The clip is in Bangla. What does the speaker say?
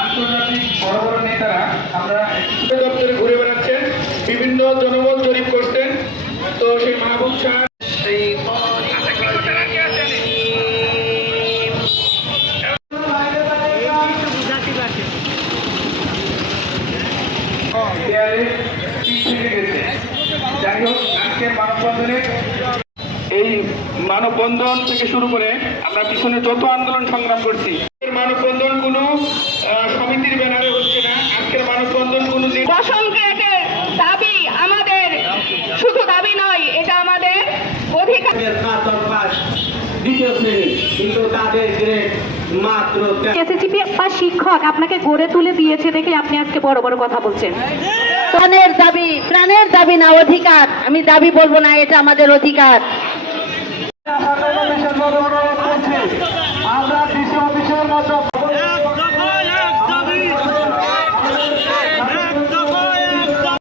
আন্তর্জাতিক বড় বড় নেতারা আমরা দপ্তরে ঘুরে বেড়াচ্ছেন, বিভিন্ন জনমত জরিপ করছেন। তো সেই মাহবুব শাহ যাই হোক, আজকে মানববন্ধনে এই মানববন্ধন থেকে শুরু করে আমরা পিছনে যত আন্দোলন সংগ্রাম করছি, মানববন্ধন কোনো সমিতির ব্যানারে হচ্ছে না। আজকের মানববন্ধন কোনো দাবি আমাদের শুধু দাবি নয়, এটা আমাদের অধিকার। কিন্তু তাদের গ্রেড মাত্র এসএসসিপি বা শিক্ষক আপনাকে গড়ে তুলে দিয়েছে দেখে আপনি আজকে বড় বড় কথা বলছেন। প্রাণের দাবি না, অধিকার। আমি দাবি বলবো না, এটা আমাদের অধিকার। আমরা ডিসি অফিসের মতো